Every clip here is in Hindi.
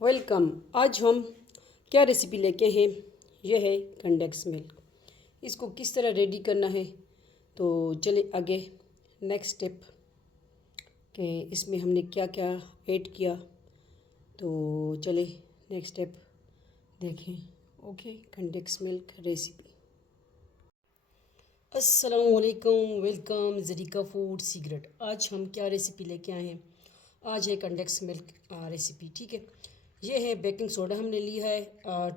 वेलकम। आज हम क्या रेसिपी लेके हैं? यह है कंडेंस मिल्क। इसको किस तरह रेडी करना है, तो चले आगे। नेक्स्ट स्टेप कि इसमें हमने क्या क्या ऐड किया, तो चले नेक्स्ट स्टेप देखें। Okay, condense milk recipe. अस्सलाम वालेकुम, वेलकम ज़रीका फूड सीक्रेट। आज हम क्या रेसिपी लेके आए हैं? आज है कंडेंस मिल्क रेसिपी। ठीक है, ये है बेकिंग सोडा हमने लिया है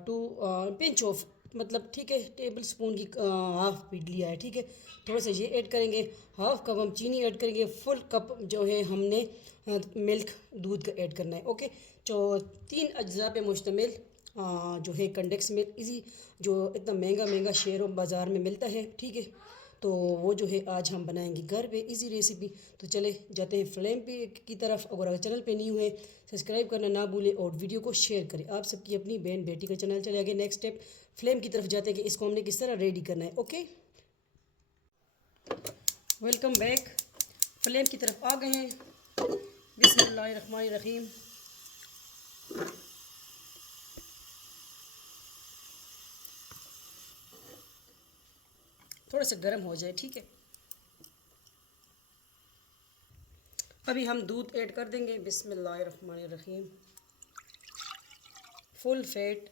2 पिंच ऑफ, मतलब ठीक है, टेबल स्पून की हाफ पीट लिया है। ठीक है, थोड़ा सा ये ऐड करेंगे, हाफ कप हम चीनी ऐड करेंगे, फुल कप जो है हमने मिल्क दूध का ऐड करना है। ओके, तो 3 अज्जा पे मुश्तमिल जो है कंडेंस मिल्क, इजी जो इतना महंगा महंगा शेयरों बाज़ार में मिलता है। ठीक है, तो वो जो है आज हम बनाएंगे घर पे इजी रेसिपी। तो चले जाते हैं फ्लेम पे की तरफ। अगर चैनल पे नहीं हुए, सब्सक्राइब करना ना भूलें और वीडियो को शेयर करें। आप सबकी अपनी बहन बेटी का चैनल। चले आगे नेक्स्ट स्टेप फ्लेम की तरफ जाते हैं कि इसको हमने किस तरह रेडी करना है। Okay, welcome back. फ्लेम की तरफ आ गए हैं। बिस्मिल्लाहिर्रहमानिर्रहीम। थोड़ा सा गर्म हो जाए। ठीक है, अभी हम दूध ऐड कर देंगे। बिस्मिल्लाहिर्रहमानिर्रहीम। फुल फैट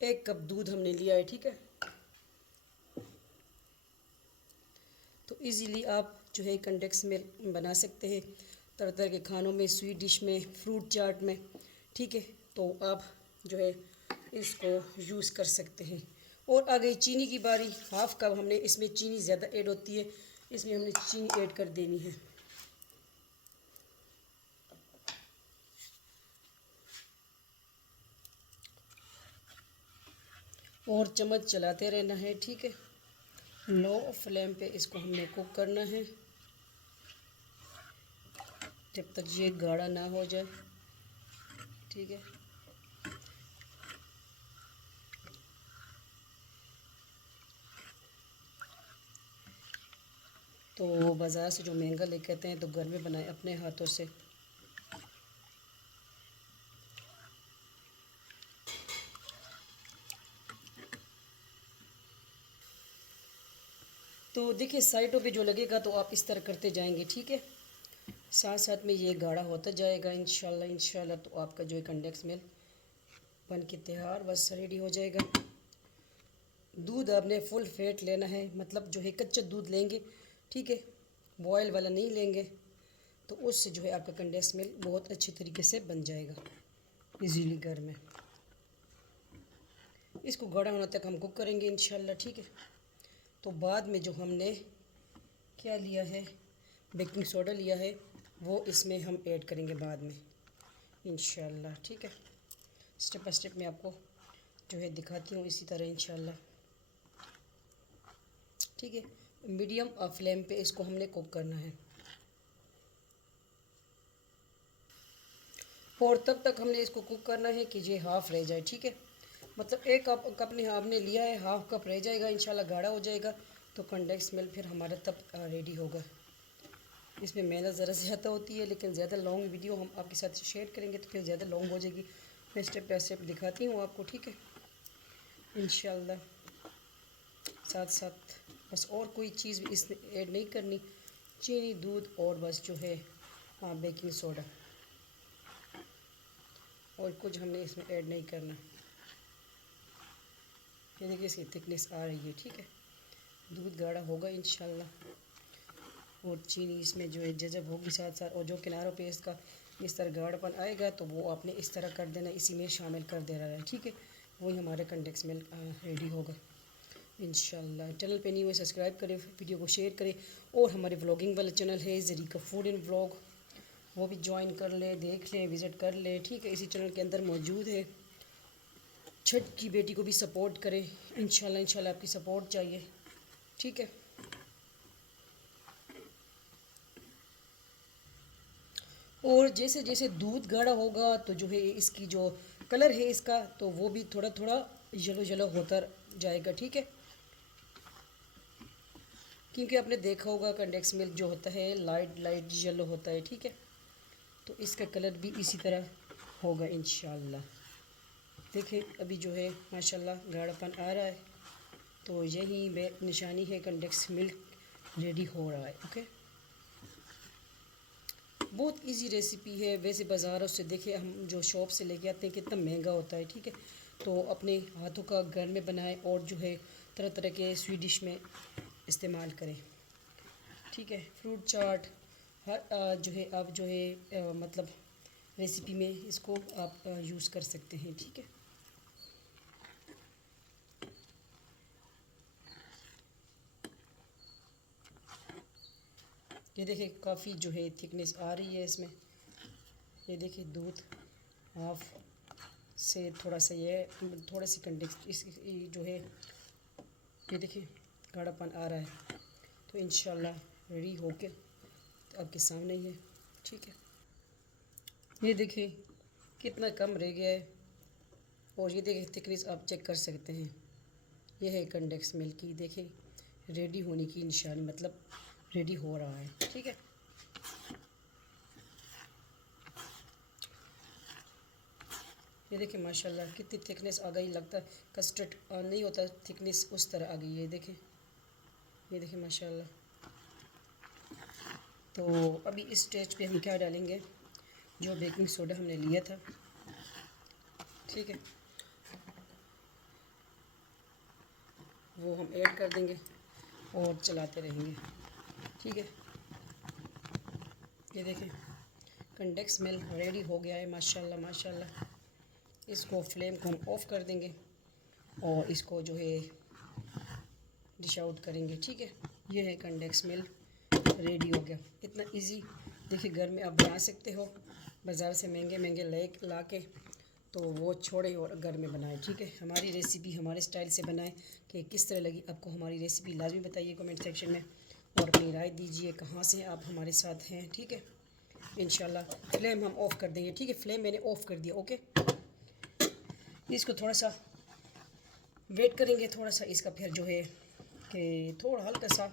1 कप दूध हमने लिया है। ठीक है, तो इजीली आप जो है कंडेंस मिल्क बना सकते हैं तरह तरह के खानों में, स्वीट डिश में, फ्रूट चाट में। ठीक है, तो आप जो है इसको यूज़ कर सकते हैं। और आ गई चीनी की बारी। हाफ कप हमने, इसमें चीनी ज़्यादा ऐड होती है, इसमें हमने चीनी ऐड कर देनी है। और चम्मच चलाते रहना है। ठीक है, लो फ्लेम पे इसको हमने कुक करना है जब तक ये गाढ़ा ना हो जाए। ठीक है, तो बाज़ार से जो महंगा लेके आते हैं, तो घर में बनाए अपने हाथों से। तो देखिए, साइडों पे जो लगेगा तो आप इस तरह करते जाएंगे। ठीक है, साथ साथ में ये गाढ़ा होता जाएगा। इंशाल्लाह इंशाल्लाह तो आपका जो है कंडेंस मिल्क बन के तैयार बस रेडी हो जाएगा। दूध आपने फुल फैट लेना है, मतलब जो है कच्चा दूध लेंगे। ठीक है, बॉयल वाला नहीं लेंगे, तो उससे जो है आपका कंडेंस मिल्क बहुत अच्छे तरीके से बन जाएगा इजीली घर में। इसको गाढ़ा होने तक हम कुक करेंगे इंशाल्लाह। ठीक है, तो बाद में जो हमने क्या लिया है, बेकिंग सोडा लिया है, वो इसमें हम ऐड करेंगे बाद में इंशाल्लाह। ठीक है, स्टेप बाय स्टेप मैं आपको जो है दिखाती हूँ इसी तरह इंशाल्लाह। ठीक है, मीडियम फ्लेम पे इसको हमने कुक करना है और तब तक हमने इसको कुक करना है कि ये हाफ़ रह जाए। ठीक है, मतलब 1 कप ने आपने लिया है, हाफ़ कप रह जाएगा, इंशाल्लाह गाढ़ा हो जाएगा तो कंडेंस मिल्क फिर हमारा तब रेडी होगा। इसमें मेहनत ज़रा ज़्यादा होती है, लेकिन ज़्यादा लॉन्ग वीडियो हम आपके साथ शेयर करेंगे तो फिर ज़्यादा लॉन्ग हो जाएगी। मैं स्टेप बाय स्टेप दिखाती हूँ आपको। ठीक है, इंशाल्लाह साथ साथ बस और कोई चीज़ भी इसमें ऐड नहीं करनी, चीनी, दूध और बस जो है बेकिंग सोडा, और कुछ हमने इसमें ऐड नहीं करना। ये देखिए इसकी थिकनेस आ रही है। ठीक है, दूध गाढ़ा होगा इंशाल्लाह और चीनी इसमें जो है जज़ब होगी साथ साथ, और जो किनारों पे इसका इस तरह गाढ़ापन आएगा तो वो आपने इस तरह कर देना, इसी में शामिल कर देना है। ठीक है, वही हमारा कंडेंस मिल्क रेडी होगा इंशाल्लाह। चैनल पे नहीं हुए सब्सक्राइब करें, वीडियो को शेयर करें, और हमारे व्लॉगिंग वाला चैनल है ज़रीका फूड एंड व्लॉग, वो भी ज्वाइन कर लें, देख लें, विज़िट कर लें। ठीक है, इसी चैनल के अंदर मौजूद है। छठ की बेटी को भी सपोर्ट करें इंशाल्लाह इंशाल्लाह, आपकी सपोर्ट चाहिए। ठीक है, और जैसे जैसे दूध गाढ़ा होगा तो जो है इसकी जो कलर है इसका, तो वो भी थोड़ा थोड़ा येलो येलो होता जाएगा। ठीक है, क्योंकि आपने देखा होगा कंडेंस मिल्क जो होता है लाइट लाइट येलो होता है। ठीक है, तो इसका कलर भी इसी तरह होगा इंशाल्लाह। देखिए अभी जो है माशाल्लाह गाढ़ापन आ रहा है, तो यही निशानी है कंडेंस मिल्क रेडी हो रहा है। ओके, बहुत इजी रेसिपी है। वैसे बाज़ारों से देखिए हम जो शॉप से लेके आते हैं कितना महंगा होता है, ठीक है। तो अपने हाथों का घर में बनाएं और जो है तरह तरह के स्वीट डिश में इस्तेमाल करें, ठीक है। फ्रूट चाट हर जो है आप जो है मतलब रेसिपी में इसको आप यूज़ कर सकते हैं, ठीक है। ये देखिए काफ़ी जो है थिकनेस आ रही है इसमें। ये देखिए दूध हाफ से थोड़ा सा ये थोड़ा सी कंडेंस इस जो है ये देखिए गाढ़ापन आ रहा है, तो इंशाल्लाह रेडी होके आपके सामने ही है, ठीक है। ये देखिए कितना कम रह गया है, और ये देखिए थिकनेस आप चेक कर सकते हैं। ये है कंडेंस मिल्क की देखिए रेडी होने की निशानी, मतलब रेडी हो रहा है, ठीक है। ये देखिए माशाल्लाह कितनी थिकनेस आ गई, लगता है कस्टर्ड नहीं होता थिकनेस उस तरह आ गई है। ये देखिए माशाल्लाह। तो अभी इस स्टेज पे हम क्या डालेंगे, जो बेकिंग सोडा हमने लिया था, ठीक है, वो हम ऐड कर देंगे और चलाते रहेंगे, ठीक है। ये देखें कंडेंस मिल्क रेडी हो गया है माशाल्लाह माशाल्लाह। इसको फ्लेम को हम ऑफ़ कर देंगे और इसको जो है डिश आउट करेंगे, ठीक है। ये है कंडेंस मिल्क रेडी हो गया। इतना इजी देखिए घर में आप बना सकते हो, बाज़ार से महंगे महंगे ला के तो वो छोड़े और घर में बनाएं, ठीक है। हमारी रेसिपी हमारे स्टाइल से बनाएं कि किस तरह लगी आपको हमारी रेसिपी, लाजमी बताइए कमेंट सेक्शन में, और अपनी राय दीजिए कहाँ से आप हमारे साथ हैं, ठीक है। इंशाल्लाह फ्लेम हम ऑफ़ कर देंगे, ठीक है। फ्लेम मैंने ऑफ़ कर दिया, ओके। इसको थोड़ा सा वेट करेंगे, थोड़ा सा इसका फिर जो है कि थोड़ा हल्का सा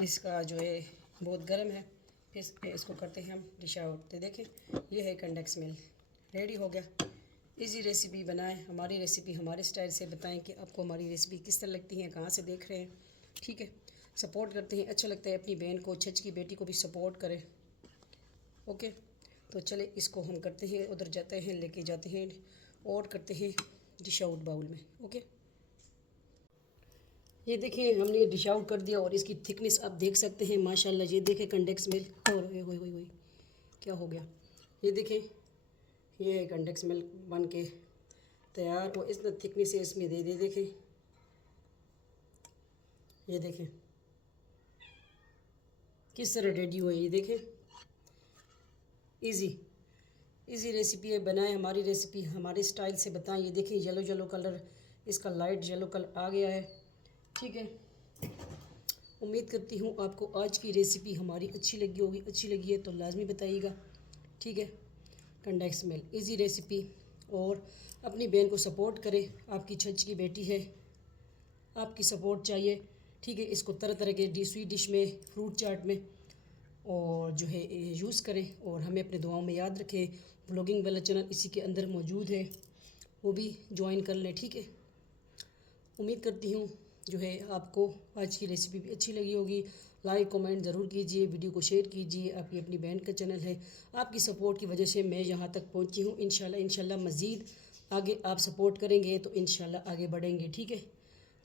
इसका जो है बहुत गर्म है, फिर इसको करते हैं हम डिश आउट। तो देखें ये है कंडेंस मिल्क रेडी हो गया। इजी रेसिपी बनाएं, हमारी रेसिपी हमारे स्टाइल से बताएं कि आपको हमारी रेसिपी किस तरह लगती है, कहाँ से देख रहे हैं, ठीक है। सपोर्ट करते हैं, अच्छा लगता है। अपनी बहन को, छच की बेटी को भी सपोर्ट करें, ओके। तो चले इसको हम करते हैं, उधर जाते हैं, लेके जाते हैं और करते हैं डिश आउट बाउल में, ओके। ये देखिए हमने डिश आउट कर दिया और इसकी थिकनेस आप देख सकते हैं माशाल्लाह। ये देखें कंडेंस मिल्क, और वही क्या हो गया, ये देखें ये है कंडेंस मिल्क बन के तैयार। और इतना थिकनेस है इसमें, दे देखें, ये देखें किस तरह रेडी हुआ है। ये देखें इजी रेसिपी है, बनाएं हमारी रेसिपी हमारे स्टाइल से बताएं। ये देखिए येलो येलो कलर, इसका लाइट येलो कलर आ गया है, ठीक है। उम्मीद करती हूँ आपको आज की रेसिपी हमारी अच्छी लगी होगी। अच्छी लगी है तो लाजमी बताइएगा, ठीक है। कंडेंस मिल्क इजी रेसिपी, और अपनी बहन को सपोर्ट करें, आपकी छच की बेटी है, आपकी सपोर्ट चाहिए, ठीक है। इसको तरह तरह के स्वीट डिश में, फ्रूट चाट में और जो है यूज़ करें, और हमें अपने दुआओं में याद रखें। व्लॉगिंग वाला चैनल इसी के अंदर मौजूद है, वो भी ज्वाइन कर लें, ठीक है। उम्मीद करती हूँ जो है आपको आज की रेसिपी भी अच्छी लगी होगी। लाइक कमेंट ज़रूर कीजिए, वीडियो को शेयर कीजिए। आपकी अपनी बहन का चैनल है, आपकी सपोर्ट की वजह से मैं यहाँ तक पहुँची हूँ। इंशाल्लाह मज़ीद आगे आप सपोर्ट करेंगे तो इंशाल्लाह आगे बढ़ेंगे, ठीक है।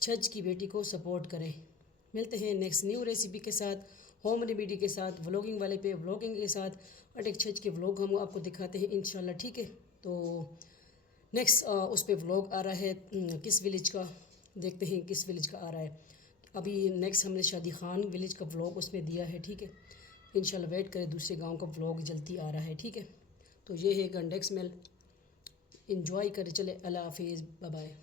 छज की बेटी को सपोर्ट करें। मिलते हैं नेक्स्ट न्यू रेसिपी के साथ, होम रेमेडी के साथ, व्लॉगिंग वाले पे व्लॉगिंग के साथ, और एक छज के व्लॉग हम आपको दिखाते हैं इंशाल्लाह, ठीक है। तो नेक्स्ट उस पर व्लॉग आ रहा है किस विलेज का, देखते हैं किस विलेज का आ रहा है। अभी नेक्स्ट हमने शादी खान विलेज का व्लॉग उसमें दिया है, ठीक है। इंशाल्लाह वेट करें, दूसरे गांव का व्लॉग जल्दी आ रहा है, ठीक है। तो ये है कंडेंस मिल्क, इंजॉय करें। चले अल्लाह हाफिज़, बाय बाय।